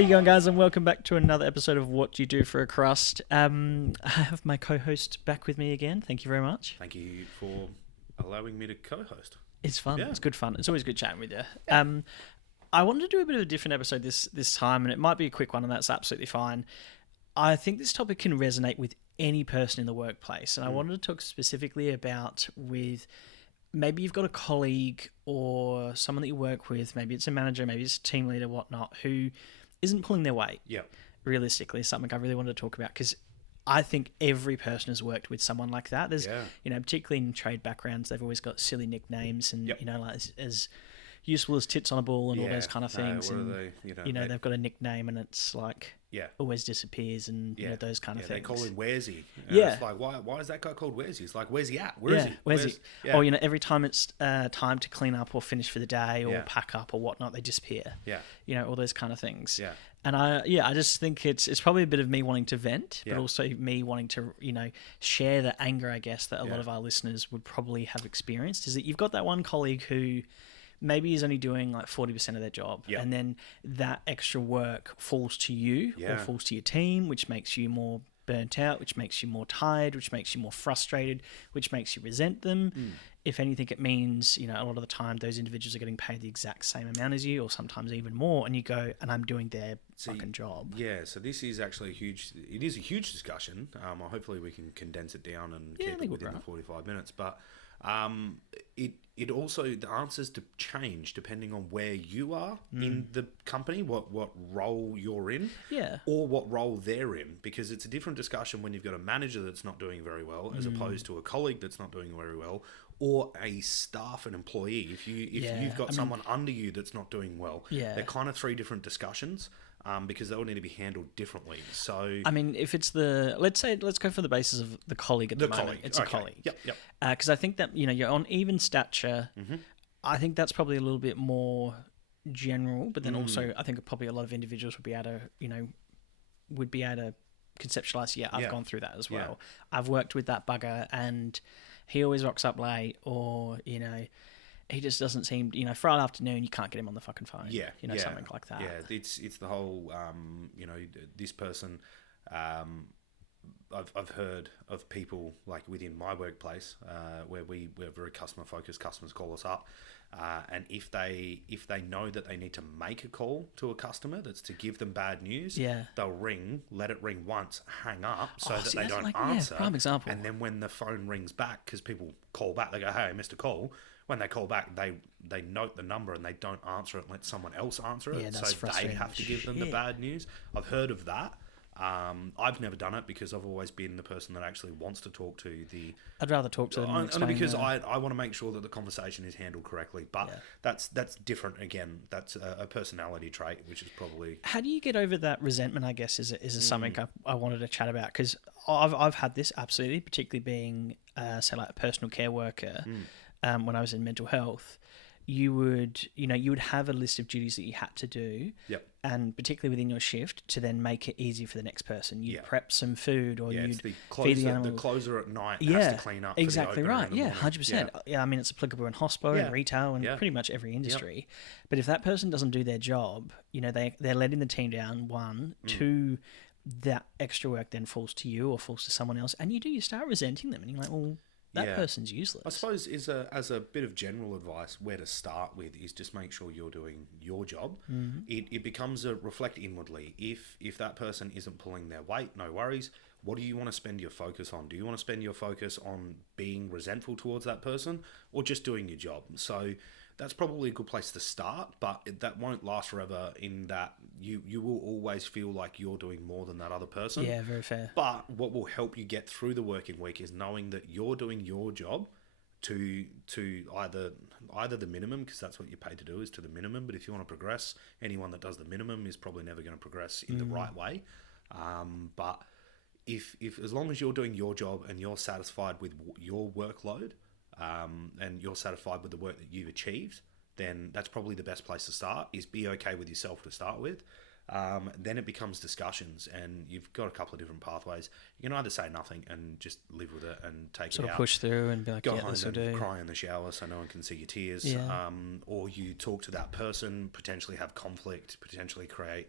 How you going, guys, and welcome back to another episode of What Do You Do for a Crust. I have my co-host back with me again. Thank you very much. Thank you for allowing me to co-host. It's fun. Yeah. It's good fun. It's always good chatting with you. I wanted to do a bit of a different episode this time, and it might be a quick one, and that's absolutely fine. I think this topic can resonate with any person in the workplace, and I wanted to talk specifically about with maybe you've got a colleague or someone that you work with, maybe it's a manager, maybe it's a team leader, whatnot, who isn't pulling their weight. Yeah. Realistically, something I really wanted to talk about because I think every person has worked with someone like that. There's, particularly in trade backgrounds, they've always got silly nicknames and, like as useful as tits on a ball and all those kind of things. They've got a nickname and it's like always disappears and those kind of things. They call him Where's-he? It's like, why is that guy called Where's-he? It's like, where's he at? Where is he? Where's he? Yeah. Or, every time it's time to clean up or finish for the day or pack up or whatnot, they disappear. Yeah. All those kind of things. Yeah. And I just think it's probably a bit of me wanting to vent, but also me wanting to, share the anger, I guess, that a lot of our listeners would probably have experienced, is that you've got that one colleague who maybe is only doing like 40% of their job. Yep. And then that extra work falls to you or falls to your team, which makes you more burnt out, which makes you more tired, which makes you more frustrated, which makes you resent them. If anything, it means, a lot of the time those individuals are getting paid the exact same amount as you or sometimes even more. And you go, and I'm doing their fucking job. Yeah, so this is actually a huge discussion. Hopefully we can condense it down and keep it within the 45 minutes. But it also, the answers to change depending on where you are in the company, what role you're in, or what role they're in, because it's a different discussion when you've got a manager that's not doing very well as opposed to a colleague that's not doing very well, or a staff and employee. If you've got someone under you that's not doing well, they're kind of three different discussions. Because they all need to be handled differently. So, if it's let's go for the basis of the colleague at the moment. It's a colleague. Yep. Because I think that, you're on even stature. I think that's probably a little bit more general, but then also I think probably a lot of individuals would be able to, conceptualize, I've gone through that as well. I've worked with that bugger and he always rocks up late, or, he just doesn't seem, Friday afternoon, you can't get him on the fucking phone. Something like that. Yeah, it's the whole, this person, I've heard of people like within my workplace where we're very customer focused. Customers call us up, and if they know that they need to make a call to a customer that's to give them bad news, they'll ring, let it ring once, hang up so that they don't answer. Prime example. And then when the phone rings back, because people call back, they go, "Hey, I missed a call." When they call back, they note the number and they don't answer it and let someone else answer it. So they have to give them the bad news. I've heard of that. I've never done it because I've always been the person that actually wants to talk to the... I'd rather talk to them and explain. Only because I want to make sure that the conversation is handled correctly. But that's different again. That's a personality trait, which is probably... How do you get over that resentment, I guess, is something I wanted to chat about? Because I've had this absolutely, particularly being, say, like a personal care worker. When I was in mental health, you would have a list of duties that you had to do, and particularly within your shift, to then make it easy for the next person. You'd prep some food, or you'd feed the animals. The closer at night has to clean up. Exactly right. 100%. Yeah, it's applicable in hospital, and retail, and pretty much every industry. But if that person doesn't do their job, they're letting the team down. One, two, that extra work then falls to you or falls to someone else, and you start resenting them, and you're like, well, that person's useless. I suppose as a bit of general advice, where to start with is just make sure you're doing your job. It becomes a reflect inwardly. If that person isn't pulling their weight, no worries. What do you want to spend your focus on? Do you want to spend your focus on being resentful towards that person or just doing your job? So that's probably a good place to start, but that won't last forever in that you will always feel like you're doing more than that other person. Yeah, very fair. But what will help you get through the working week is knowing that you're doing your job to either the minimum, because that's what you're paid to do, is to the minimum. But if you want to progress, anyone that does the minimum is probably never going to progress in the right way. But if as long as you're doing your job and you're satisfied with your workload, and you're satisfied with the work that you've achieved, then that's probably the best place to start, is be okay with yourself to start with. Then it becomes discussions, and you've got a couple of different pathways. You can either say nothing and just live with it and take sort it out. of push through and be like, go home this will and do. Cry in the shower so no one can see your tears. Or you talk to that person, potentially have conflict, potentially create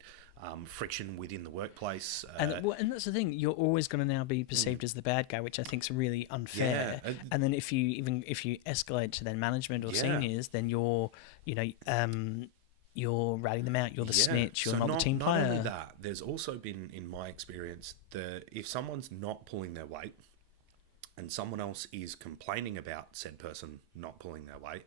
friction within the workplace. And that's the thing. You're always going to now be perceived as the bad guy, which I think is really unfair. Yeah. And then if you escalate to then management or seniors, then you're ratting them out. You're the snitch. You're not the team player. Not only that, there's also been, in my experience, if someone's not pulling their weight and someone else is complaining about said person not pulling their weight,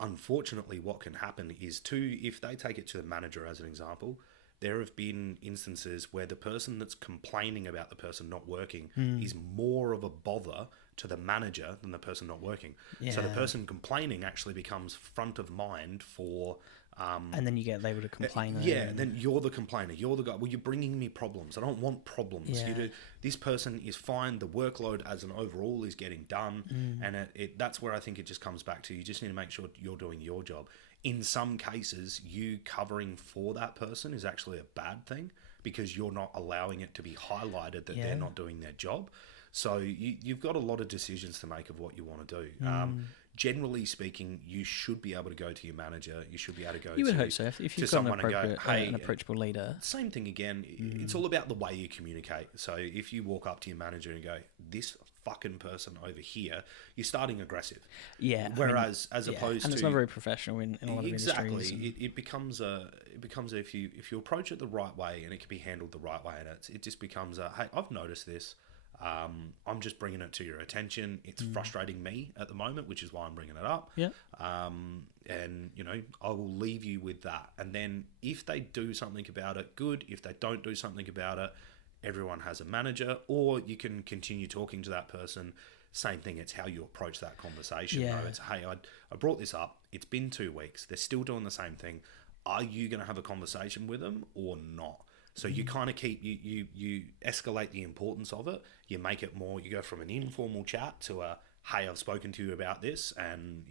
unfortunately what can happen is if they take it to the manager as an example, there have been instances where the person that's complaining about the person not working is more of a bother to the manager than the person not working. Yeah. So the person complaining actually becomes front of mind for... and then you get labelled a complainer. Then you're the complainer. You're the guy. Well, you're bringing me problems. I don't want problems. Yeah. This person is fine. The workload as an overall is getting done. And that's where I think it just comes back to, you just need to make sure you're doing your job. In some cases, you covering for that person is actually a bad thing because you're not allowing it to be highlighted that they're not doing their job. So you've got a lot of decisions to make of what you want to do. Generally speaking, you should be able to go to your manager. You should be able to go You would hope so. If you've got an approachable leader. Same thing again. It's all about the way you communicate. So if you walk up to your manager and go, this fucking person over here, you're starting aggressive. Yeah. Whereas as opposed to... And it's not very professional in a lot of industries. Exactly. It becomes if you approach it the right way and it can be handled the right way, and it just becomes hey, I've noticed this. I'm just bringing it to your attention. It's frustrating me at the moment, which is why I'm bringing it up. Yeah. And I will leave you with that. And then if they do something about it, good. If they don't do something about it, everyone has a manager, or you can continue talking to that person. Same thing. It's how you approach that conversation. Yeah. It's, hey, I brought this up. It's been 2 weeks. They're still doing the same thing. Are you going to have a conversation with them or not? So you kind of keep, you escalate the importance of it. You make it more, you go from an informal chat to a, hey, I've spoken to you about this. And,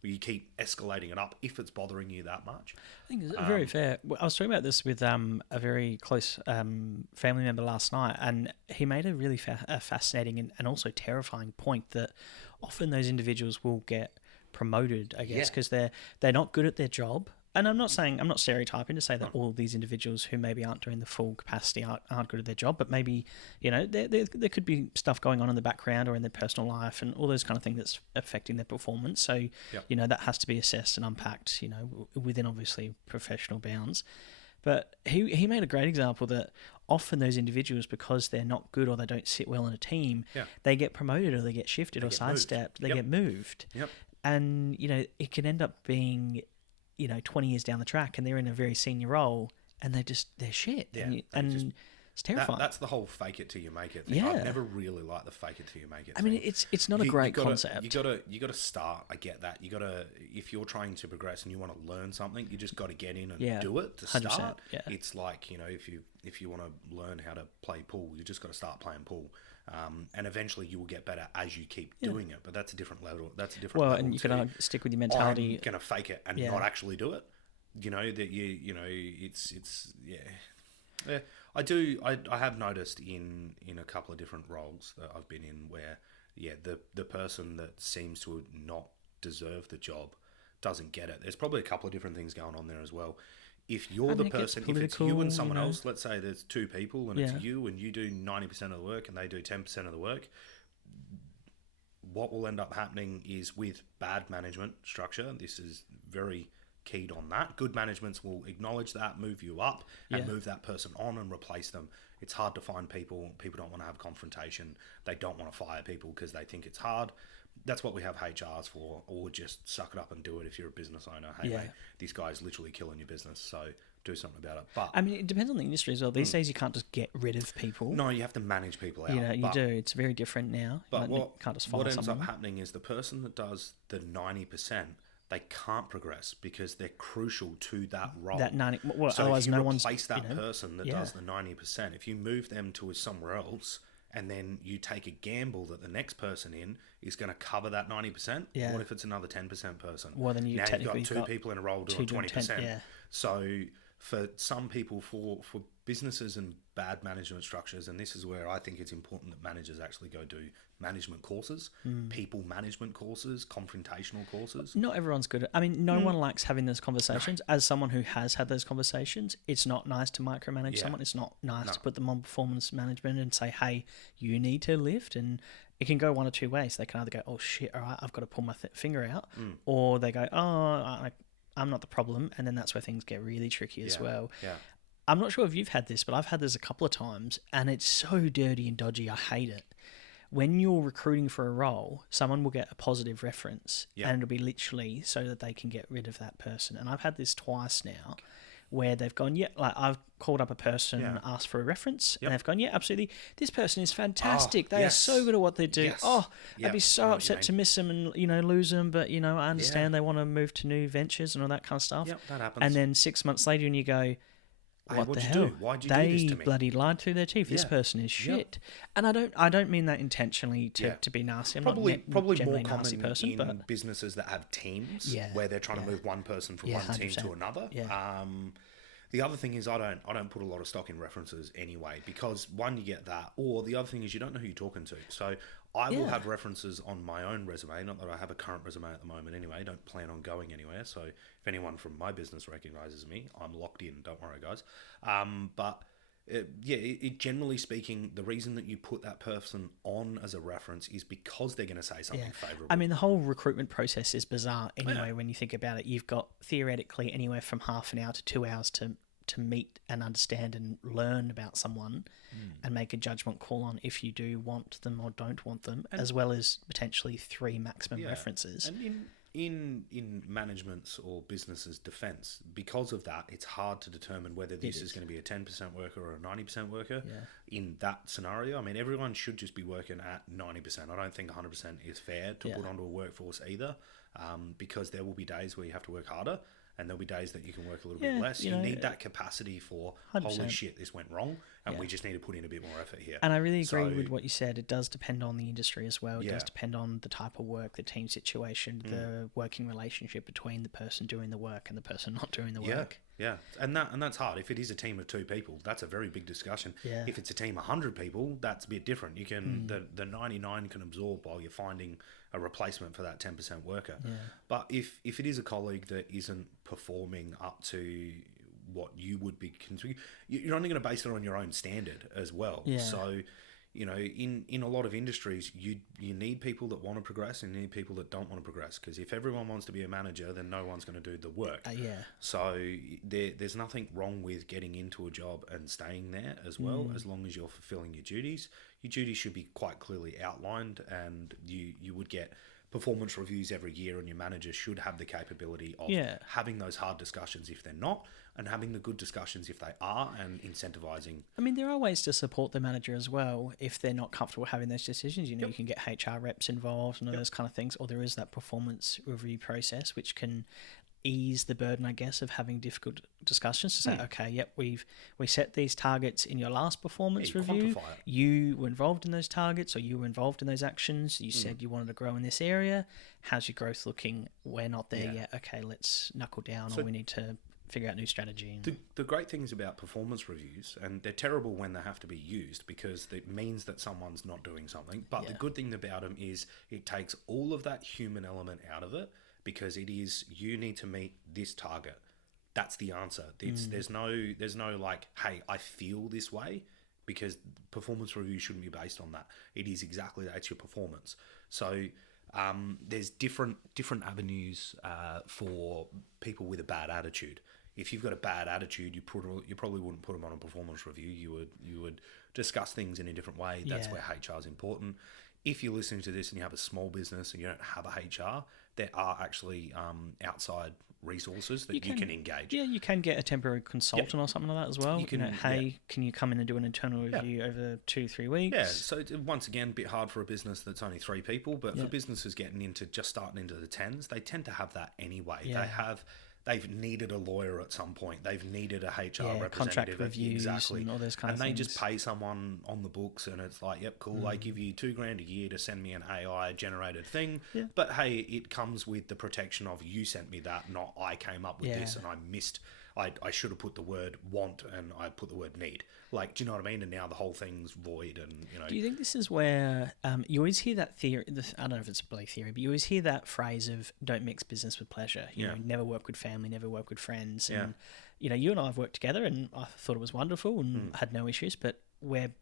you keep escalating it up if it's bothering you that much. I think it's very fair. I was talking about this with a very close family member last night, and he made a really fascinating and also terrifying point that often those individuals will get promoted, I guess, because they're not good at their job. And I'm not stereotyping to say that all of these individuals who maybe aren't doing the full capacity aren't good at their job, but maybe, there could be stuff going on in the background or in their personal life and all those kind of things that's affecting their performance. So, that has to be assessed and unpacked, within obviously professional bounds. But he made a great example that often those individuals, because they're not good or they don't sit well in a team, they get promoted or they get shifted or sidestepped, they get moved. Yep. And, it can end up being... 20 years down the track and they're in a very senior role and they're shit. Yeah, and it's terrifying. That's the whole fake it till you make it thing. I've never really liked the fake it till you make it thing. I mean, it's not a great concept. You gotta start. I get that. You gotta, if you're trying to progress and you want to learn something, you just got to get in and do it to start. Yeah. It's like, if you want to learn how to play pool, you just got to start playing pool. And eventually you will get better as you keep doing it. But that's a different level. Level and you can stick with your mentality. I'm going to fake it and not actually do it. Yeah. I have noticed in a couple of different roles that I've been in where, the person that seems to not deserve the job doesn't get it. There's probably a couple of different things going on there as well. If you're the person, if it's you and someone else, let's say there's 2 people and it's you and you do 90% of the work and they do 10% of the work, what will end up happening is with bad management structure, this is very keyed on that. Good managements will acknowledge that, move you up and move that person on and replace them. It's hard to find people. People don't want to have confrontation. They don't want to fire people because they think it's hard. That's what we have HRs for, or just suck it up and do it if you're a business owner. Hey, mate, this guy's literally killing your business, so do something about it. But I mean, it depends on the industry as well. These days, you can't just get rid of people. No, you have to manage people out. You do. It's very different now. But what ends up happening is the person that does the 90%, they can't progress because they're crucial to that role. That 90. Well, so if you replace that person that does the 90%, if you move them to somewhere else, and then you take a gamble that the next person in is going to cover that 90%. Yeah. What if it's another 10% person? Well, then you've got 2 people in a role doing 20%. So for some people, for businesses and bad management structures, and this is where I think it's important that managers actually go do management courses, people management courses, confrontational courses. Not everyone's good at. I mean, no one likes having those conversations. No. As someone who has had those conversations, it's not nice to micromanage someone. It's not nice to put them on performance management and say, hey, you need to lift. And it can go one or two ways. They can either go, oh shit, all right, I've got to pull my finger out, or they go, oh, I'm not the problem, and then that's where things get really tricky as well. Yeah. I'm not sure if you've had this, but I've had this a couple of times, and it's so dirty and dodgy. I hate it. When you're recruiting for a role, someone will get a positive reference, and it'll be literally so that they can get rid of that person. And I've had this twice now, where they've gone, like I've called up a person and asked for a reference, and they've gone, absolutely, this person is fantastic. They are so good at what they do. I'd be so upset to miss them and lose them, but I understand they want to move to new ventures and all that kind of stuff. That happens. And then 6 months later, and you go, what the hell? Why'd you do this to me? They bloody lied through their teeth. This person is shit. And I don't mean that intentionally to be nasty. I'm probably more nasty common person, in businesses that have teams where they're trying to move one person from one 100%. Team to another. The other thing is I don't put a lot of stock in references anyway, because one, you get that, or the other thing is you don't know who you're talking to. So I will have references on my own resume, not that I have a current resume at the moment anyway. I don't plan on going anywhere. So if anyone from my business recognizes me, I'm locked in. Don't worry, guys. Generally speaking, the reason that you put that person on as a reference is because they're going to say something favourable. I mean, the whole recruitment process is bizarre anyway. When you think about it, you've got theoretically anywhere from half an hour to 2 hours to meet and understand and learn about someone and make a judgment call on if you do want them or don't want them, as well as potentially 3 maximum references. And in management's or businesses' defence, because of that, it's hard to determine whether this is going to be a 10% worker or a 90% worker in that scenario. I mean, everyone should just be working at 90%. I don't think 100% is fair to put onto a workforce either, because there will be days where you have to work harder, and there'll be days that you can work a little bit less. You need that capacity for, 100%. Holy shit, this went wrong, and we just need to put in a bit more effort here. And I really agree with what you said. It does depend on the industry as well. It does depend on the type of work, the team situation, the working relationship between the person doing the work and the person not doing the work. Yeah, and that's hard. If it is a team of 2 people, that's a very big discussion. Yeah. If it's a team of 100 people, that's a bit different. You can the 99 can absorb while you're finding a replacement for that 10% worker. Yeah. But if it is a colleague that isn't performing up to what you would be considering, you're only going to base it on your own standard as well. Yeah. So, in a lot of industries, you need people that want to progress and you need people that don't want to progress. Because if everyone wants to be a manager, then no one's going to do the work. So there's nothing wrong with getting into a job and staying there as well, as long as you're fulfilling your duties. Your duties should be quite clearly outlined, and you would get performance reviews every year, and your manager should have the capability of having those hard discussions if they're not, and having the good discussions if they are, and incentivizing. I mean, there are ways to support the manager as well if they're not comfortable having those decisions. You can get HR reps involved and all those kind of things, or there is that performance review process which can ease the burden, I guess, of having difficult discussions to say, okay, we set these targets in your last performance review. You were involved in those targets, or you were involved in those actions. You said you wanted to grow in this area. How's your growth looking? We're not there yet. Okay, let's knuckle down, or we need to figure out new strategy. The great things about performance reviews, and they're terrible when they have to be used because it means that someone's not doing something. But the good thing about them is it takes all of that human element out of it, because it is, you need to meet this target. That's the answer. There's no like, hey, I feel this way, because performance review shouldn't be based on that. It is exactly that. It's your performance. So there's different avenues for people with a bad attitude. If you've got a bad attitude, you probably wouldn't put them on a performance review. You would discuss things in a different way. That's where HR is important. If you're listening to this and you have a small business and you don't have a HR, there are actually outside resources that you can engage. Yeah, you can get a temporary consultant or something like that as well. Can you come in and do an internal review over 2-3 weeks? Yeah, so once again, a bit hard for a business that's only 3 people, but for businesses starting into the 10s, they tend to have that anyway. Yeah. they've needed a lawyer at some point. They've needed a HR representative. Contract reviews and all those kind of things. And they just pay someone on the books, and it's like, yep, cool. I give you $2,000 a year to send me an AI generated thing. Yeah. But hey, it comes with the protection of you sent me that, not I came up with this and I missed. I should have put the word want and I put the word need. Like, do you know what I mean? And now the whole thing's void. And do you think this is where you always hear that theory? I don't know if it's a belief theory, but you always hear that phrase of "don't mix business with pleasure." You know, never work with family, never work with friends. And you and I have worked together, and I thought it was wonderful and had no issues. But we're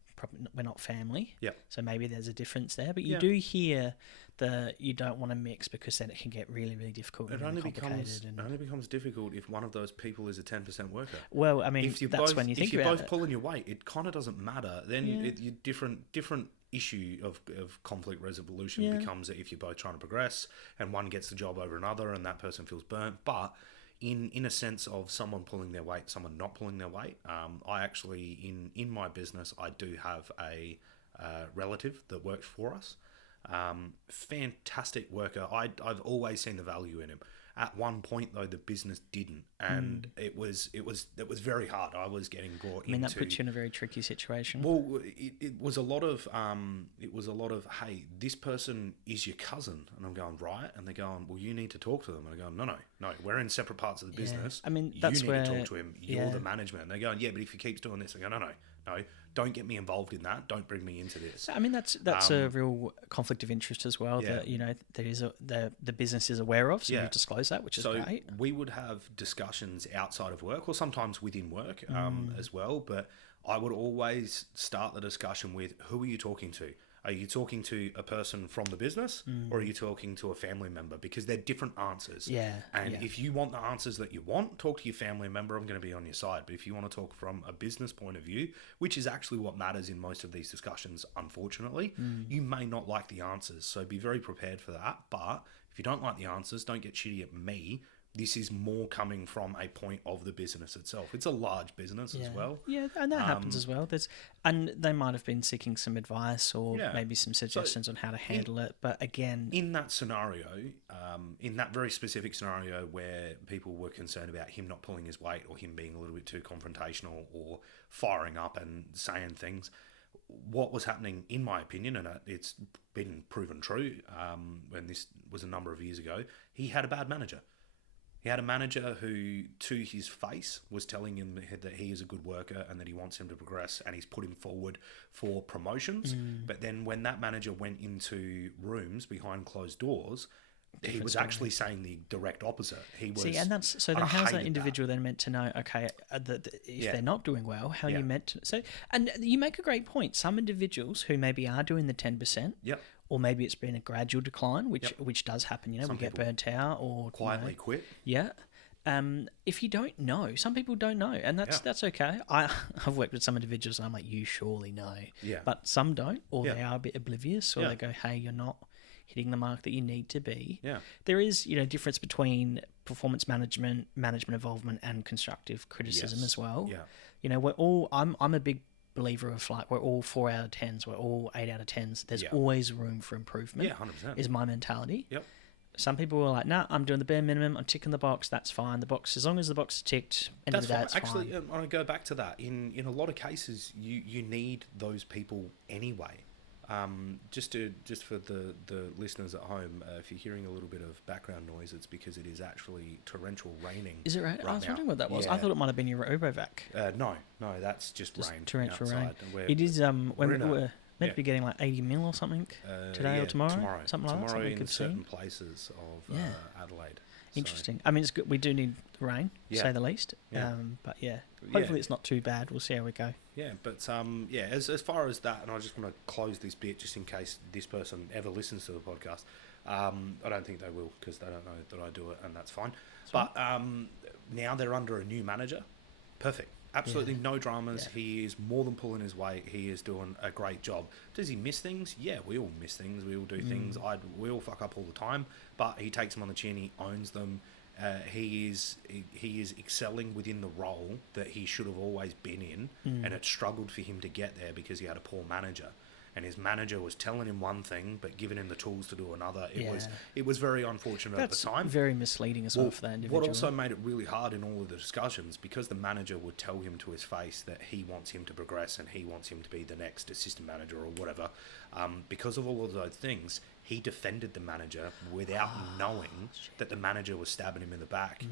not family. So maybe there's a difference there. But you do hear you don't want to mix because then it can get really, really difficult. It only becomes difficult if one of those people is a 10% worker. Well, I mean, when you think about it. If you're both pulling your weight, it kind of doesn't matter. Then you different issue of conflict resolution becomes if you're both trying to progress and one gets the job over another and that person feels burnt. But in a sense of someone pulling their weight, someone not pulling their weight, I actually, in my business, I do have a relative that works for us. Fantastic worker. I've always seen the value in him. At one point, though, the business didn't, and it was very hard. I was getting brought into. That puts you in a very tricky situation. Well, it was a lot of hey, this person is your cousin, and I'm going right, and they're going, well, you need to talk to them, and I go, no, we're in separate parts of the business. I mean, that's you need where to talk to him. You're the management. And they're going, yeah, but if he keeps doing this, I go, no. Don't get me involved in that. Don't bring me into this. I mean, that's a real conflict of interest as well. That there is the business is aware of. So you disclose that, which is great. We would have discussions outside of work, or sometimes within work as well. But I would always start the discussion with, who are you talking to? Are you talking to a person from the business or are you talking to a family member? Because they're different answers. And if you want the answers that you want, talk to your family member. I'm going to be on your side. But if you want to talk from a business point of view, which is actually what matters in most of these discussions, unfortunately, you may not like the answers. So be very prepared for that. But if you don't like the answers, don't get shitty at me. This is more coming from a point of the business itself. It's a large business as well. Yeah, and that happens as well. And they might have been seeking some advice or maybe some suggestions on how to handle it. But again, in that scenario, in that very specific scenario where people were concerned about him not pulling his weight or him being a little bit too confrontational or firing up and saying things, what was happening, in my opinion, and it's been proven true, when this was a number of years ago, he had a bad manager. He had a manager who, to his face, was telling him that he is a good worker and that he wants him to progress, and he's put him forward for promotions. But then when that manager went into rooms behind closed doors, he was actually saying the direct opposite. He was. See, and that's so. Then how's that individual then meant to know? Okay, if they're not doing well, how are you meant to? So, and you make a great point. Some individuals who maybe are doing the 10%. Or maybe it's been a gradual decline, which does happen. You know, we get burnt out or quietly quit. Yeah. If you don't know, some people don't know, and that's okay. I've worked with some individuals, and I'm like, you surely know. Yeah. But some don't, or they are a bit oblivious, or they go, hey, you're not hitting the mark that you need to be. Yeah. There is, difference between performance management involvement, and constructive criticism as well. Yeah. We're all. I'm a big believer of we're all 4 out of 10s, we're all 8 out of 10s. There's always room for improvement. 100%. Is my mentality. Yep. Some people are like, nah, I'm doing the bare minimum. I'm ticking the box. That's fine. The box, as long as the box is ticked, end of the day, it's actually, fine. I go back to that. In a lot of cases, you need those people anyway. Just for the listeners at home, if you're hearing a little bit of background noise, it's because it is actually torrential raining. Is it right? I was wondering what that was. I thought it might have been your RoboVac. No, that's just rain. Torrential outside. rain. It is. We're meant to be getting like 80 mil or something today or tomorrow. Something like that. Tomorrow in certain places of Adelaide. Interesting. I mean, it's good. We do need rain, to say the least. But hopefully it's not too bad. We'll see how we go. Yeah, but as far as that, and I just want to close this bit just in case this person ever listens to the podcast. I don't think they will because they don't know that I do it, and that's fine. But now they're under a new manager. Perfect. Absolutely no dramas. Yeah. He is more than pulling his weight. He is doing a great job. Does he miss things? Yeah, we all miss things. We all do things. We all fuck up all the time. But he takes them on the chin. He owns them. He is excelling within the role that he should have always been in, and it struggled for him to get there because he had a poor manager. and his manager was telling him one thing but giving him the tools to do another. It was very unfortunate at the time. Very misleading as well for that individual. What also made it really hard in all of the discussions, because the manager would tell him to his face that he wants him to progress and he wants him to be the next assistant manager or whatever. Because of all of those things, he defended the manager without knowing that the manager was stabbing him in the back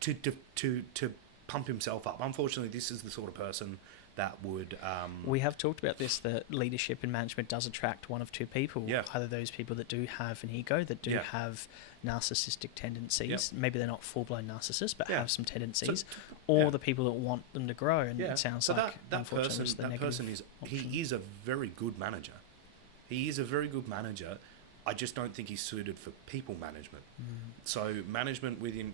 to pump himself up. Unfortunately, this is the sort of person that would... we have talked about this, that leadership and management does attract one of two people. Yeah. Either those people that do have an ego, that do have narcissistic tendencies. Maybe they're not full-blown narcissists, but have some tendencies. Or the people that want them to grow. And it sounds like that person is a very good manager. He is a very good manager. I just don't think he's suited for people management. So management within,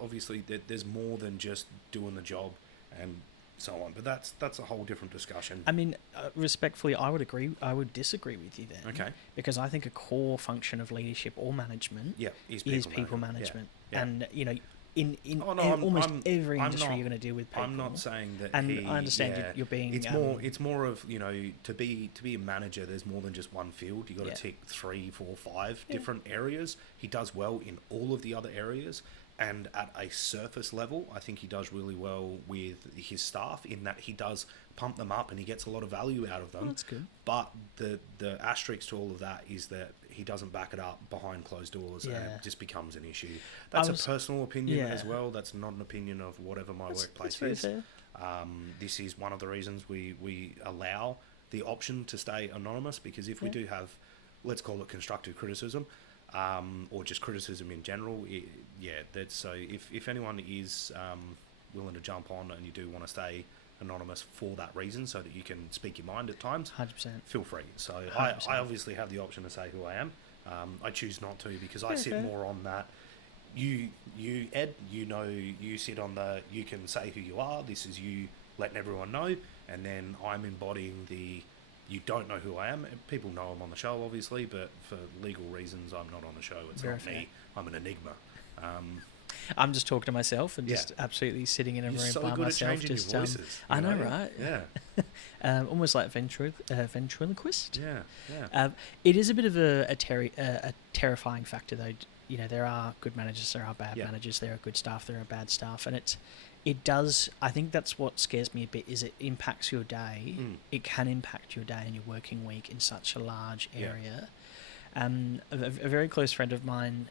obviously there's more than just doing the job and so on. But that's a whole different discussion. I mean, respectfully, I would disagree with you then. Okay. Because I think a core function of leadership or management is people management. Yeah. And, in almost every industry you're going to deal with people. I'm not saying that I understand you're being... It's more of, to be a manager, there's more than just one field. You've got to tick 3, 4, 5 different areas. He does well in all of the other areas. And at a surface level, I think he does really well with his staff, in that he does pump them up and he gets a lot of value out of them. Well, that's good. But the asterisk to all of that is that he doesn't back it up behind closed doors, and it just becomes an issue. That's a personal opinion as well. That's not an opinion of whatever my workplace is. Fair. This is one of the reasons we allow the option to stay anonymous, because if we do have, let's call it constructive criticism, or just criticism in general, so if anyone is willing to jump on and you do want to stay anonymous for that reason, so that you can speak your mind at times, 100%, feel free. So I obviously have the option to say who I am. I choose not to, because I sit more on that. You Ed, you sit on the, you can say who you are, this is you letting everyone know, and then I'm embodying the, you don't know who I am. People know I'm on the show, obviously, but for legal reasons, I'm not on the show. It's not me. I'm an enigma. I'm just talking to myself and just absolutely sitting in a room by myself. Just your voices, I know, right? Yeah. Almost like ventriloquist. Yeah. It is a bit of a terrifying factor, though. There are good managers, there are bad managers, there are good staff, there are bad staff, and it does. I think that's what scares me a bit. Is it impacts your day? It can impact your day and your working week in such a large area. A very close friend of mine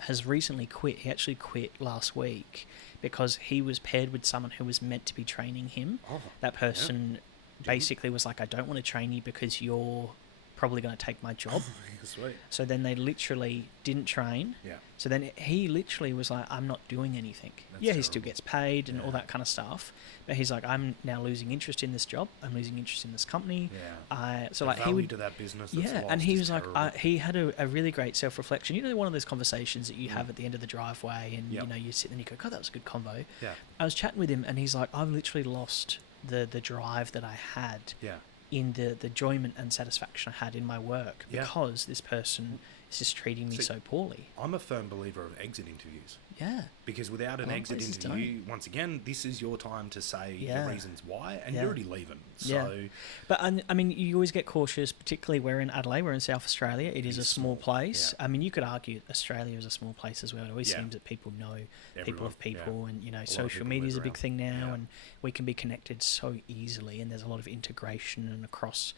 has recently quit. He actually quit last week because he was paired with someone who was meant to be training him. That person basically was like, I don't want to train you because you're probably going to take my job. Sweet. So then they literally didn't train. Yeah. So then he literally was like, I'm not doing anything. That's he still gets paid and all that kind of stuff. But he's like, I'm now losing interest in this job. I'm losing interest in this company. Yeah. So the like value he would to that business. And he was like, he had a really great self-reflection. One of those conversations that you have at the end of the driveway, and you sit and you go, God, that was a good convo. Yeah. I was chatting with him, and he's like, I've literally lost the drive that I had. Yeah. In the enjoyment and satisfaction I had in my work because this person is just treating me so poorly. I'm a firm believer of exit interviews. Yeah. Because without an exit interview, once again, this is your time to say the reasons why, and you're already leaving. So, but I mean, you always get cautious, particularly we're in Adelaide, we're in South Australia. It is a small place. Yeah. I mean, you could argue Australia is a small place as well. It always seems that people know people of people, and social media is a big thing now, and we can be connected so easily, and there's a lot of integration and across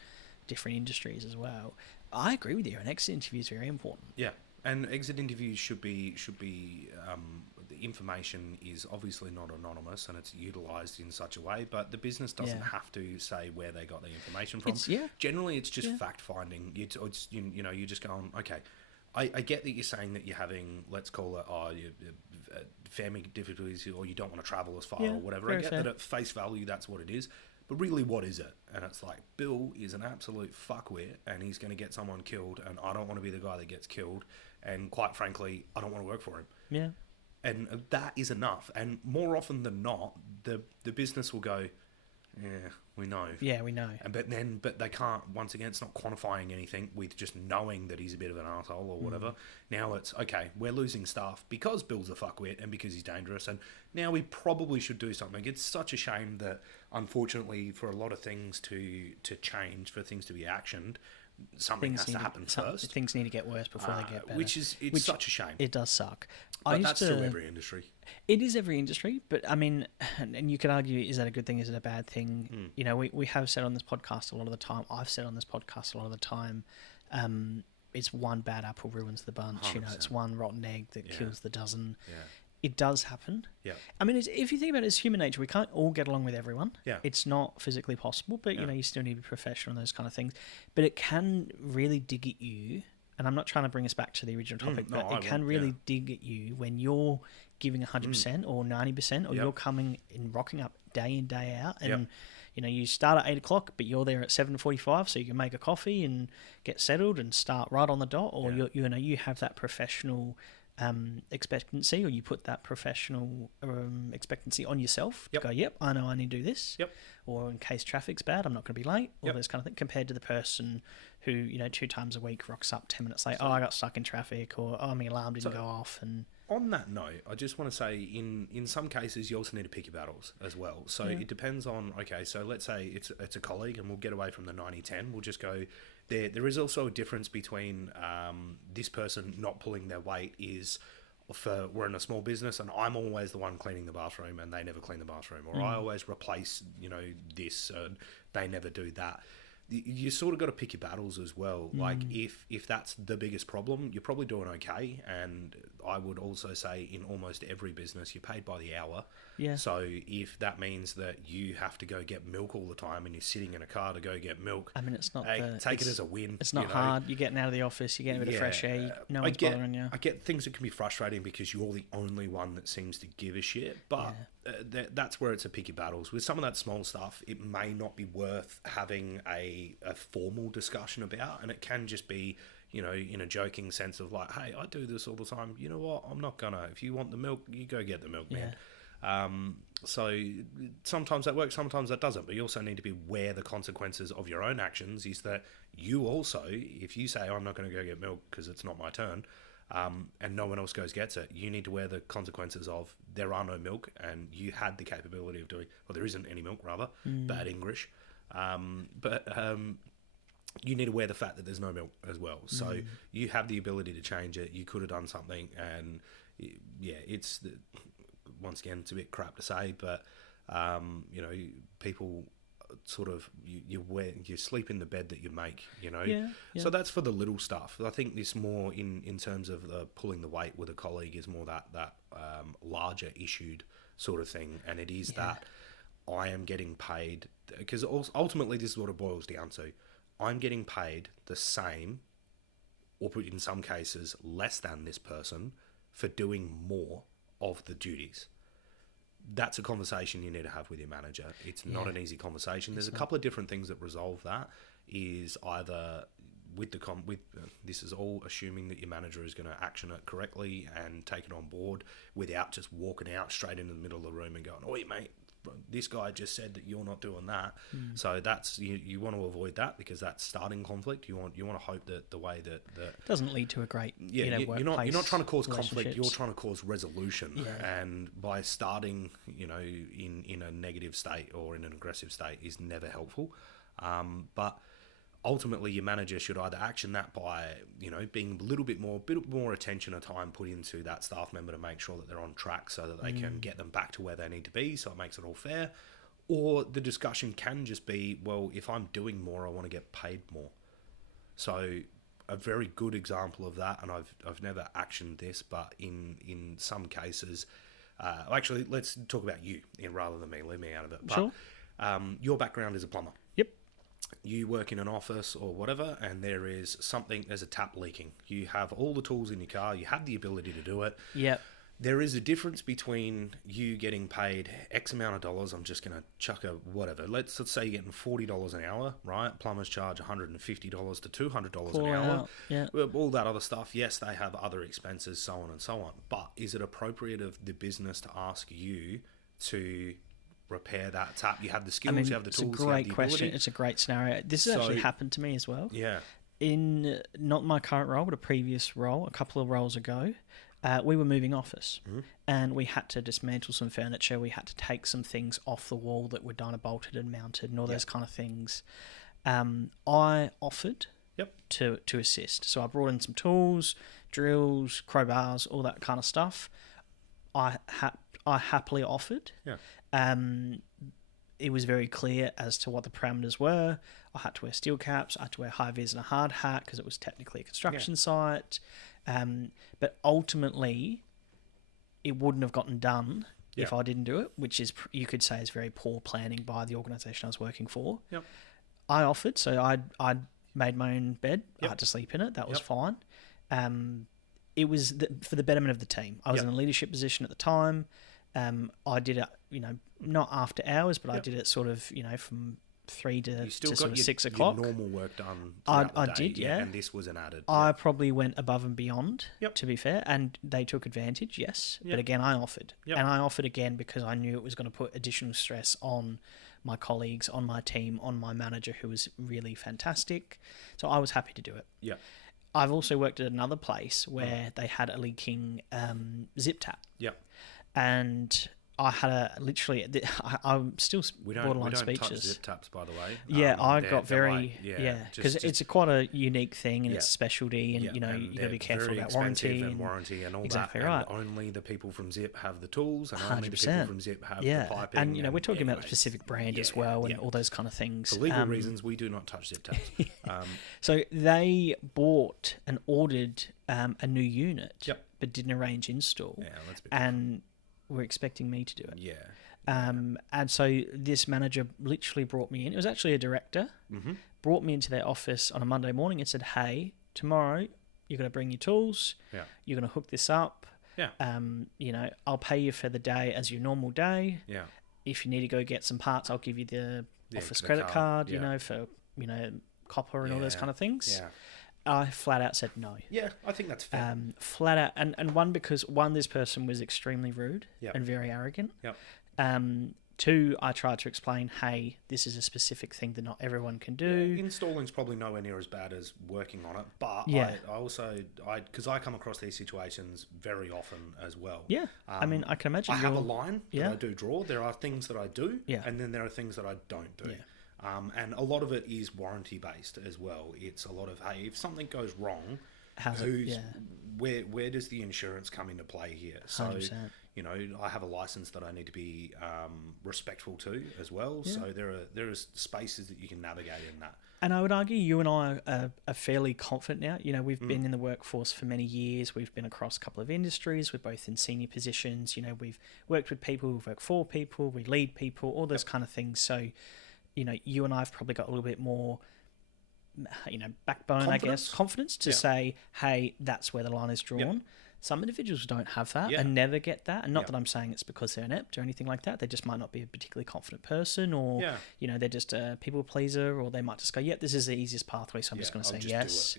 different industries as well. I agree with you. An exit interview is very important. Yeah, and exit interviews should be the information is obviously not anonymous, and it's utilised in such a way. But the business doesn't have to say where they got the information from. Generally, it's just fact finding. It's you're just going, okay. I get that you're saying that you're having, let's call it, family difficulties, or you don't want to travel as far or whatever. I get that at face value, that's what it is. But really, what is it? And it's like, Bill is an absolute fuckwit, and he's going to get someone killed, and I don't want to be the guy that gets killed. And quite frankly, I don't want to work for him. Yeah. And that is enough. And more often than not, the business will go, Yeah, we know. Yeah, we know. But they can't. Once again, it's not quantifying anything with just knowing that he's a bit of an asshole or whatever. Now it's okay. We're losing staff because Bill's a fuckwit and because he's dangerous, and now we probably should do something. It's such a shame that, unfortunately, for a lot of things to change, for things to be actioned, something has to happen first. Things need to get worse before they get better. Which is such a shame. It does suck. But that's through every industry. It is every industry, but I mean, and you could argue, is that a good thing? Is it a bad thing? You know, we have said on this podcast a lot of the time, I've said on this podcast a lot of the time, it's one bad apple ruins the bunch. 100%. You know, it's one rotten egg that kills the dozen. Yeah. It does happen. Yeah. I mean, if you think about it as human nature, we can't all get along with everyone. Yeah. It's not physically possible, but, you know, you still need to be professional and those kind of things. But it can really dig at you, and I'm not trying to bring us back to the original topic, but it can really dig at you when you're giving 100% or 90%, or you're coming and rocking up day in, day out, and you know, you start at 8 o'clock, but you're there at 7:45, so you can make a coffee and get settled and start right on the dot, or you have that professional expectancy, or you put that professional expectancy on yourself to go, yep, I know I need to do this, or in case traffic's bad, I'm not going to be late, all those kind of things, compared to the person who, you know, 2 times a week rocks up 10 minutes late, I got stuck in traffic, or my alarm didn't go off. And on that note, I just want to say, in some cases, you also need to pick your battles as well. So it depends on, okay, so let's say it's a colleague, and we'll get away from the 90-10. We'll just go, there is also a difference between this person not pulling their weight is, we're in a small business, and I'm always the one cleaning the bathroom, and they never clean the bathroom. Or I always replace, you know, this, and they never do that. You sort of got to pick your battles as well. Like, if that's the biggest problem, you're probably doing okay. And I would also say in almost every business, you're paid by the hour. Yeah. So if that means that you have to go get milk all the time and you're sitting in a car to go get milk, I mean, it's not take it as a win. It's not hard. You're getting out of the office, you're getting a bit of fresh air. No one's bothering you. I get things that can be frustrating because you're the only one that seems to give a shit. But that's where it's a picky battles. With some of that small stuff, it may not be worth having a formal discussion about, and it can just be, you know, in a joking sense of like, hey, I do this all the time. You know what? I'm not gonna. If you want the milk, you go get the milk, man. So sometimes that works, sometimes that doesn't. But you also need to be aware the consequences of your own actions is that you also, if you say, I'm not going to go get milk because it's not my turn, and no one else gets it, you need to wear the consequences of there are no milk, and you had the capability of doing, well, there isn't any milk, rather, bad English. But you need to wear the fact that there's no milk as well. So you have the ability to change it. You could have done something, and it's once again, it's a bit crap to say, but you know, people sort of you sleep in the bed that you make, you know. So that's for the little stuff. I think this more in terms of pulling the weight with a colleague is more that larger issued sort of thing, and it is that I am getting paid, because ultimately this is what it boils down to. I'm getting paid the same, or in some cases less than this person, for doing more of the duties. That's a conversation you need to have with your manager. It's not an easy conversation. There's a couple of different things that resolve that. Is either with this is all assuming that your manager is going to action it correctly and take it on board without just walking out straight into the middle of the room and going, "Oi, mate, this guy just said that you're not doing that." So that's you want to avoid that, because that's starting conflict. You want to hope that the way that doesn't lead to a great you're not trying to cause conflict. You're trying to cause resolution, and by starting in a negative state or in an aggressive state is never helpful. But ultimately, your manager should either action that by, being a bit more attention or time put into that staff member to make sure that they're on track so that they can get them back to where they need to be, so it makes it all fair. Or the discussion can just be, well, if I'm doing more, I want to get paid more. So a very good example of that, and I've never actioned this, but in some cases, actually, let's talk about you rather than me. Leave me out of it. But, sure. Your background is a plumber. Yep. You work in an office or whatever, and there's a tap leaking. You have all the tools in your car. You have the ability to do it. Yep. There is a difference between you getting paid X amount of dollars. I'm just going to chuck a whatever. Let's say you're getting $40 an hour, right? Plumbers charge $150 to $200 an hour. Yeah. All that other stuff. Yes, they have other expenses, so on and so on. But is it appropriate of the business to ask you to repair that tap? You have the skills, you have the tools, it's a great question. It's a great scenario. This has actually happened to me as well. Yeah. In not my current role, but a previous role, a couple of roles ago, we were moving office, and we had to dismantle some furniture. We had to take some things off the wall that were dyno bolted and mounted, and all those kind of things. I offered to assist, so I brought in some tools, drills, crowbars, all that kind of stuff. I happily offered. Yeah. It was very clear as to what the parameters were. I had to wear steel caps. I had to wear high vis and a hard hat because it was technically a construction site. But ultimately, it wouldn't have gotten done if I didn't do it, which is, you could say, is very poor planning by the organisation I was working for. Yep. I offered, so I made my own bed. I had to sleep in it. That was fine. It was for the betterment of the team. I was in a leadership position at the time. I did it, not after hours, but I did it sort of, from 3 to sort of 6 o'clock. Your normal work done. I did, yeah. And this was an added. I probably went above and beyond, to be fair, and they took advantage, yes. But again, I offered. And I offered again because I knew it was going to put additional stress on my colleagues, on my team, on my manager, who was really fantastic. So I was happy to do it. Yeah. I've also worked at another place where they had a leaking zip tap. Yeah. And I had I'm still borderline speechless. We don't touch zip taps, by the way. Yeah, I got very... because it's quite a unique thing and it's specialty and, you got to be careful about warranty. And warranty and all exactly that. Right. And only the people from Zip have the tools and only the people from Zip have the piping. And, we're talking about a specific brand as well and all those kind of things. For legal reasons, we do not touch zip taps. So they bought and ordered a new unit, but didn't arrange install. Yeah, that's a bit and were expecting me to do it. Yeah. And so this manager literally brought me in. It was actually a director. Brought me into their office on a Monday morning and said, "Hey, tomorrow you're going to bring your tools. Yeah. You're going to hook this up. Yeah. I'll pay you for the day as your normal day. Yeah. If you need to go get some parts, I'll give you the office credit card, for copper and all those kind of things." Yeah. I flat out said no. Yeah, I think that's fair. Flat out, and because this person was extremely rude and very arrogant. Yep. 2, I tried to explain, hey, this is a specific thing that not everyone can do. Yeah, installing's probably nowhere near as bad as working on it, but I also because I come across these situations very often as well. Yeah, I can imagine. I have a line that I do draw. There are things that I do, and then there are things that I don't do. Yeah. And a lot of it is warranty based as well. It's a lot of, hey, if something goes wrong, where does the insurance come into play here? So 100%. I have a license that I need to be respectful to as well. Yeah. So there are spaces that you can navigate in that. And I would argue you and I are fairly confident now. We've been in the workforce for many years. We've been across a couple of industries. We're both in senior positions. We've worked with people, we've worked for people, we lead people, all those kind of things. So, you and I have probably got a little bit more, backbone, confidence to say, hey, that's where the line is drawn. Yep. Some individuals don't have that and never get that. And not that I'm saying it's because they're inept or anything like that. They just might not be a particularly confident person or, they're just a people pleaser, or they might just go, yep, this is the easiest pathway, so I'm just going to say yes.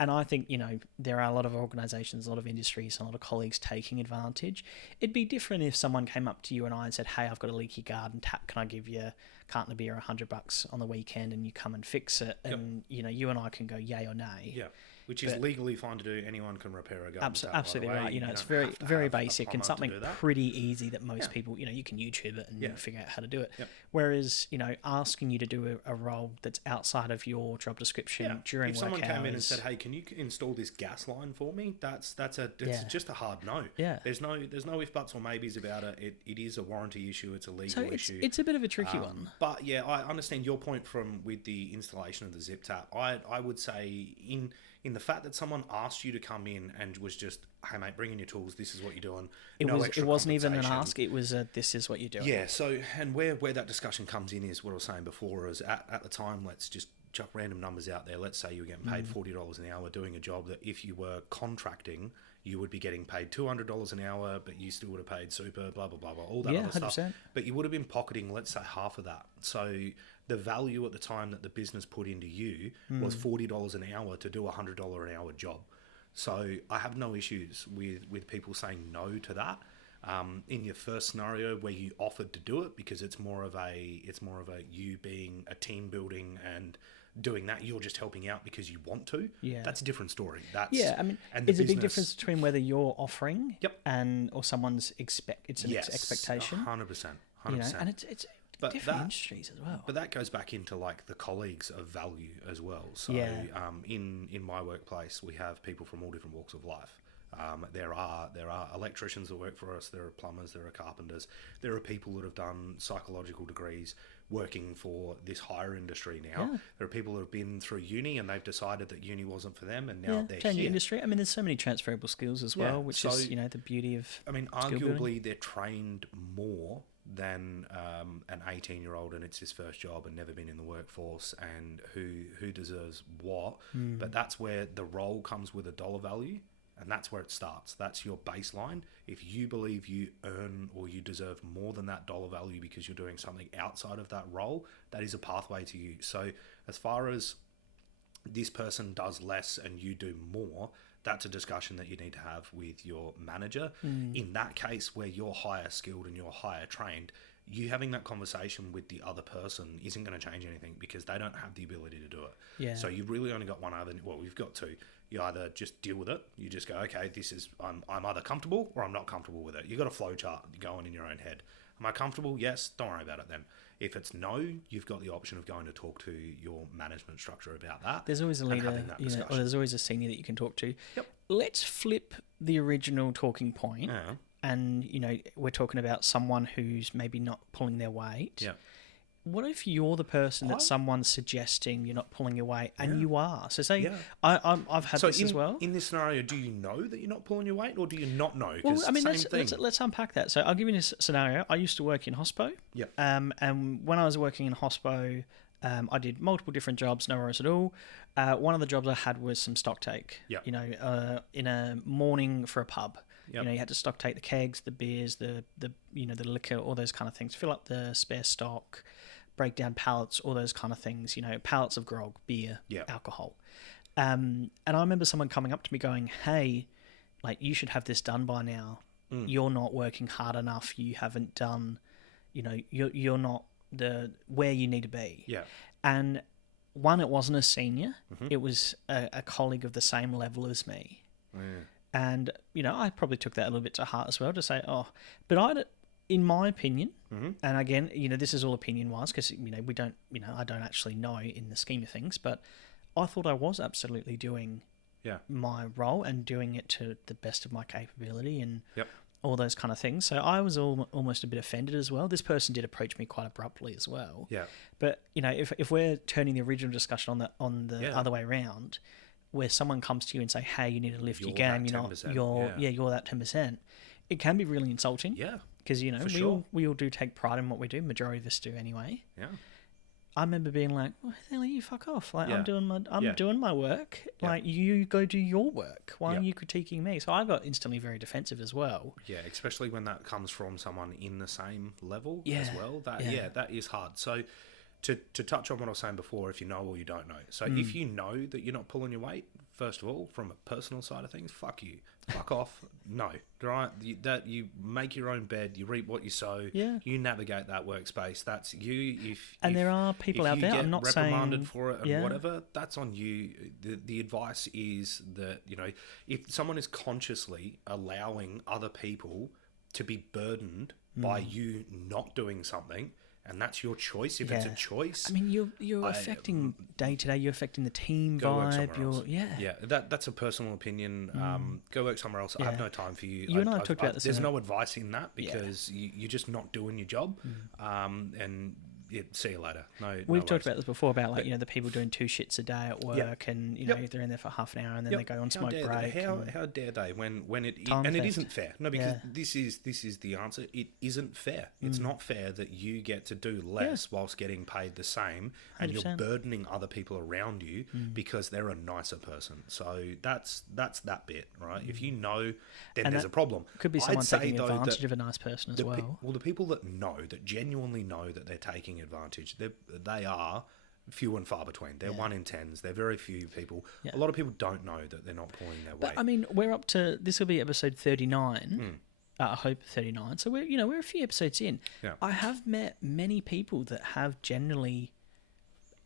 And I think, there are a lot of organisations, a lot of industries, a lot of colleagues taking advantage. It'd be different if someone came up to you and I and said, hey, I've got a leaky garden tap. Can I give you a carton of beer, $100 on the weekend, and you come and fix it? And, you and I can go yay or nay. Yeah. Which is legally fine to do. Anyone can repair a garden tap. Absolutely right. It's very, very basic and something pretty easy that most people, you can YouTube it and figure out how to do it. Yep. Whereas, asking you to do a role that's outside of your job description during work hours. If someone came in and said, hey, can you install this gas line for me? That's just a hard no. Yeah. There's no if, buts or maybes about it. It is a warranty issue. It's a legal issue. It's a bit of a tricky one. But yeah, I understand your point with the installation of the zip tap. I would say in the fact that someone asked you to come in and was just, hey mate, bring in your tools, this is what you're doing. It wasn't even an ask, it was this is what you're doing. Yeah, so, and where that discussion comes in is what I was saying before, is at the time, let's just chuck random numbers out there. Let's say you were getting paid $40 an hour doing a job that if you were contracting, you would be getting paid $200 an hour, but you still would have paid super, blah, blah, blah, blah, all that other 100%. Stuff. But you would have been pocketing, let's say, half of that. So the value at the time that the business put into you was $40 an hour to do a $100 an hour job. So I have no issues with people saying no to that. In your first scenario where you offered to do it because it's more of a you being a team building and doing that, you're just helping out because you want to. Yeah, that's a different story. I mean, there's a big difference between whether you're offering, or someone's expectation. 100%. You know, and it's different industries as well. But that goes back into like the colleagues of value as well. So in my workplace, we have people from all different walks of life. There are electricians that work for us. There are plumbers. There are carpenters. There are people that have done psychological degrees working for this higher industry now. Yeah. There are people that have been through uni and they've decided that uni wasn't for them, and now they're changing industry. I mean, there's so many transferable skills as well, which is the beauty of. I mean, arguably they're trained more than an 18-year-old and it's his first job and never been in the workforce, and who deserves what. But that's where the role comes with a dollar value. And that's where it starts. That's your baseline. If you believe you earn or you deserve more than that dollar value because you're doing something outside of that role, that is a pathway to you. So as far as this person does less and you do more, that's a discussion that you need to have with your manager. In that case, where you're higher skilled and you're higher trained, you having that conversation with the other person isn't going to change anything because they don't have the ability to do it. Yeah. So you've really only got one other. Well, we've got two. You either just deal with it. You just go, okay, this is I'm either comfortable or I'm not comfortable with it. You've got a flow chart going in your own head. Am I comfortable? Yes. Don't worry about it then. If it's no, you've got the option of going to talk to your management structure about that. There's always a leader, or there's always a senior that you can talk to. Yep. Let's flip the original talking point. Yeah. And, we're talking about someone who's maybe not pulling their weight. Yeah. What if you're the person that someone's suggesting you're not pulling your weight and you are? So say, I've had this as well. In this scenario, do you know that you're not pulling your weight or do you not know? Well, I mean, let's unpack that. So I'll give you this scenario. I used to work in hospo. Yeah. And when I was working in hospo, I did multiple different jobs, no worries at all. One of the jobs I had was some stock take. Yeah. In a morning for a pub. Yep. You had to stock take the kegs, the beers, the liquor, all those kind of things. Fill up the spare stock, break down pallets, all those kind of things. Pallets of grog, beer, alcohol. And I remember someone coming up to me going, "Hey, like you should have this done by now. You're not working hard enough. You haven't done, you're not where you need to be." Yeah. And one, it wasn't a senior. Mm-hmm. It was a colleague of the same level as me. Yeah. And, I probably took that a little bit to heart as well to say, but in my opinion, and again, this is all opinion-wise because, we don't, I don't actually know in the scheme of things, but I thought I was absolutely doing my role and doing it to the best of my capability and all those kind of things. So I was almost a bit offended as well. This person did approach me quite abruptly as well. Yeah. But, if we're turning the original discussion on the other way around, where someone comes to you and say, "Hey, you need to lift your game. You're that 10%." It can be really insulting. Yeah, because we all do take pride in what we do. Majority of us do anyway. Yeah. I remember being like, "Well, hell, you fuck off! Like I'm doing my work. Yeah. Like you go do your work. Why are you critiquing me?" So I got instantly very defensive as well. Yeah, especially when that comes from someone in the same level as well. That is hard. So. To touch on what I was saying before, if you know or you don't know. So if you know that you're not pulling your weight, first of all, from a personal side of things, fuck you. Fuck off. No. Right? You make your own bed, you reap what you sow, you navigate that workspace. That's you. There are people out there, I'm not saying... reprimanded for it and whatever, that's on you. The advice is that, if someone is consciously allowing other people to be burdened by you not doing something... And that's your choice. If it's a choice, I mean, you're affecting day to day. You're affecting the team vibe. That's a personal opinion. Go work somewhere else. I have no time for you. You and I have talked about this. There's no advice in that because you're just not doing your job. And see you later. We've talked about this before about the people doing 2 shits a day at work, and they're in there for half an hour and then they go on smoke break. How dare they? When it and it isn't fair. No, because this is the answer. It isn't fair. It's not fair that you get to do less whilst getting paid the same, and 100%. You're burdening other people around you because they're a nicer person. So that's that bit, right? If you know, then there's a problem. Could be someone taking advantage of a nice person as well. The people that genuinely know that they're taking advantage, they are few and far between. They're 1 in 10s. They're very few people. A lot of people don't know that they're not pulling their weight. But I mean, we're up to, this will be episode 39. I hope 39. So we're a few episodes in. Yeah. I have met many people that have generally,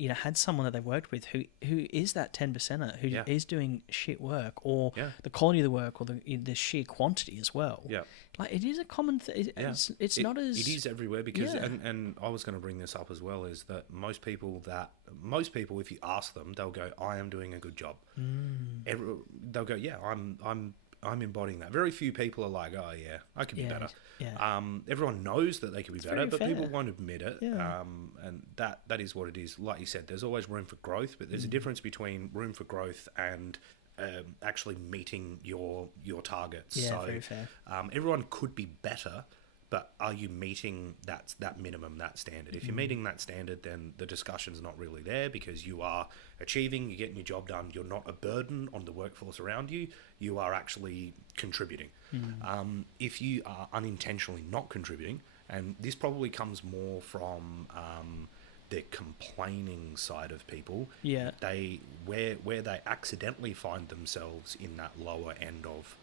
had someone that they've worked with who is that 10%er who is doing shit work, or the quality of the work, or the sheer quantity as well. Yeah. Like, it is a common thing. It's not as... It is everywhere because, and I was going to bring this up as well, is that most people, if you ask them, they'll go, I am doing a good job. They'll go, yeah, I'm embodying that. Very few people are like, oh yeah, I could be better. Yeah. Everyone knows that they could be better, but people won't admit it. Yeah. And that is what it is. Like you said, there's always room for growth, but there's a difference between room for growth and actually meeting your targets. Yeah, so very fair. Everyone could be better, but are you meeting that minimum, that standard? If you're meeting that standard, then the discussion's not really there, because you are achieving, you're getting your job done, you're not a burden on the workforce around you, you are actually contributing. If you are unintentionally not contributing, and this probably comes more from the complaining side of people, where they accidentally find themselves in that lower end of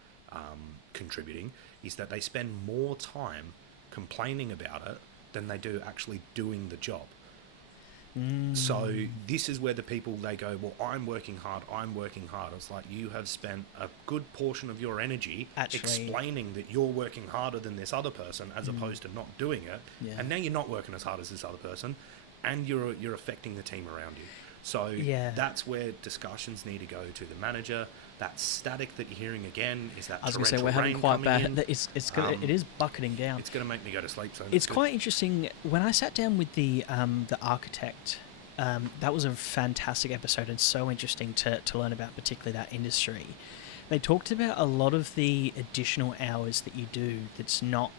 contributing, is that they spend more time complaining about it than they do actually doing the job. So this is where the people, they go, well, I'm working hard. It's like, you have spent a good portion of your energy explaining that you're working harder than this other person, as opposed to not doing it. And now you're not working as hard as this other person, and you're affecting the team around you. So that's where discussions need to go to the manager. That static that you're hearing again is that. I was going to say, we're having quite bad. It is bucketing down. It's going to make me go to sleep. So it's quite interesting. When I sat down with the architect, that was a fantastic episode, and so interesting to learn about, particularly that industry. They talked about a lot of the additional hours that you do. That's not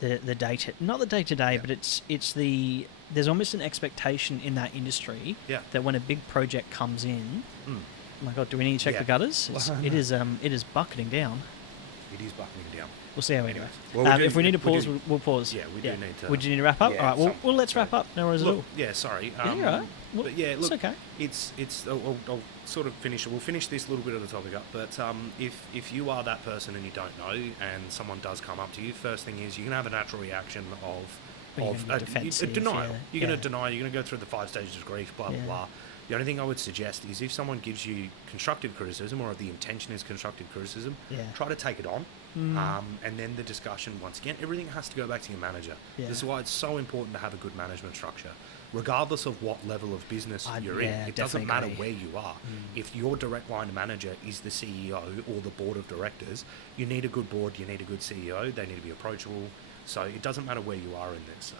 the day-to-day, but it's the. There's almost an expectation in that industry that when a big project comes in. Oh my God, do we need to check the gutters? It is bucketing down. It is bucketing down. We'll see how we go. Well, if we need to pause, we'll pause. Yeah, we do need to. Would you need to wrap up? Yeah, all right, well, let's wrap up. No worries at all. Yeah, sorry. You're right. Well, but yeah, look, it's okay. It's. I'll sort of finish. We'll finish this little bit of the topic up. But if you are that person and you don't know, and someone does come up to you, first thing is you're gonna have a natural reaction of denial. You're going to deny. You're going to go through the 5 stages of grief. Blah blah blah. The only thing I would suggest is, if someone gives you constructive criticism, or if the intention is constructive criticism, try to take it on. And then the discussion, once again, everything has to go back to your manager. This is why it's so important to have a good management structure. Regardless of what level of business you're in, it doesn't matter where you are. If your direct line manager is the CEO or the board of directors, you need a good board, you need a good CEO, they need to be approachable. So it doesn't matter where you are in this.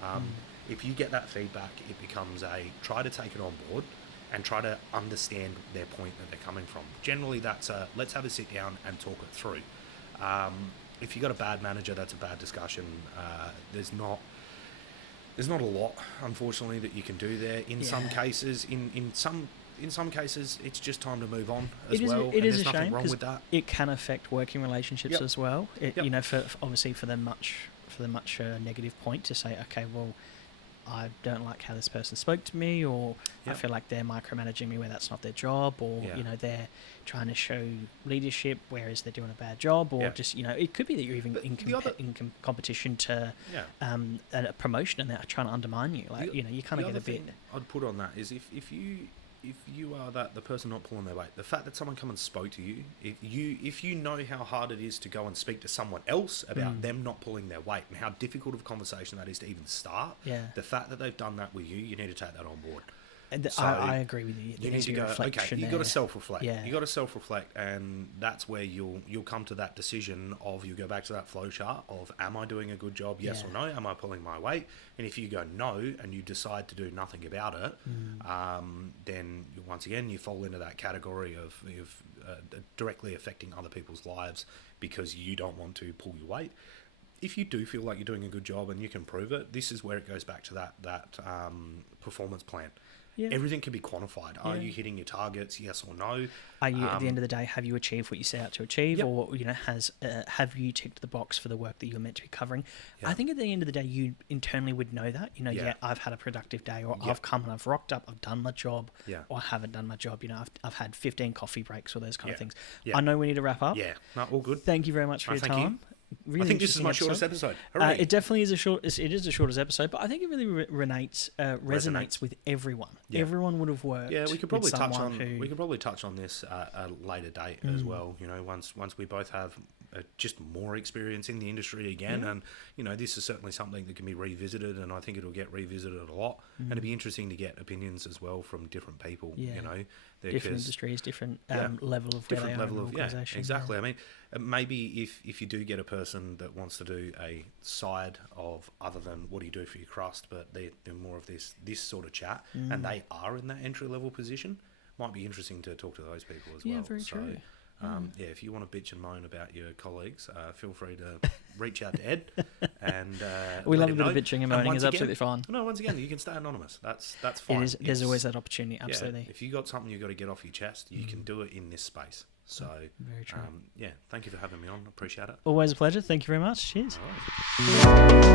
If you get that feedback, it becomes try to take it on board and try to understand their point that they're coming from. Generally, that's let's have a sit down and talk it through. If you've got a bad manager, that's a bad discussion. There's not a lot, unfortunately, that you can do there. In some cases, in some cases, it's just time to move on as well. It is there's a nothing shame, wrong with that. It can affect working relationships as well. Obviously for the much negative point to say, okay, well, I don't like how this person spoke to me, or I feel like they're micromanaging me where that's not their job, or they're trying to show leadership whereas they're doing a bad job, or just it could be that you're even in competition to a promotion and they're trying to undermine you. Like you kind of get a bit. I'd put on that is if you are the person not pulling their weight, the fact that someone come and spoke to you, if you know how hard it is to go and speak to someone else about them not pulling their weight, and how difficult of a conversation that is to even start, the fact that they've done that with you, you need to take that on board. And I agree with you. You need to go, okay, you've got to self-reflect. Yeah. You've got to self-reflect, and that's where you'll come to that decision of, you go back to that flow chart of, am I doing a good job, yes or no? Am I pulling my weight? And if you go no, and you decide to do nothing about it, then once again, you fall into that category of directly affecting other people's lives because you don't want to pull your weight. If you do feel like you're doing a good job and you can prove it, this is where it goes back to that performance plan. Yeah. Everything can be quantified. Are you hitting your targets? Yes or no? Are you at the end of the day, have you achieved what you set out to achieve, or have you ticked the box for the work that you're meant to be covering? Yep. I think at the end of the day, you internally would know that. I've had a productive day, or I've come and I've rocked up, I've done my job, or I haven't done my job. I've had 15 coffee breaks, or those kind of things. I know we need to wrap up. Yeah, no, all good. Thank you very much for your time. really. I think this is my shortest episode. It definitely is it is the shortest episode, but I think it really resonates with everyone. Yeah. Everyone would have worked. Yeah, we could probably touch on this at a later date as well. You know, once we both have just more experience in the industry again, and you know, this is certainly something that can be revisited, and I think it'll get revisited a lot. And it'd be interesting to get opinions as well from different people. You know, different industries, different level of different level of exactly. Yeah. I mean, maybe if you do get a person that wants to do a side of other than what do you do for your crust, but they're more of this sort of chat, and they are in that entry level position, might be interesting to talk to those people as well. Yeah, very true. If you want to bitch and moan about your colleagues, feel free to reach out to Ed. And we love a bit of bitching and moaning. It's absolutely fine. No, once again, you can stay anonymous. That's fine. There's always that opportunity. Absolutely. Yeah, if you got something you got to get off your chest, you can do it in this space. So very true. Thank you for having me on. Appreciate it. Always a pleasure. Thank you very much. Cheers. All right.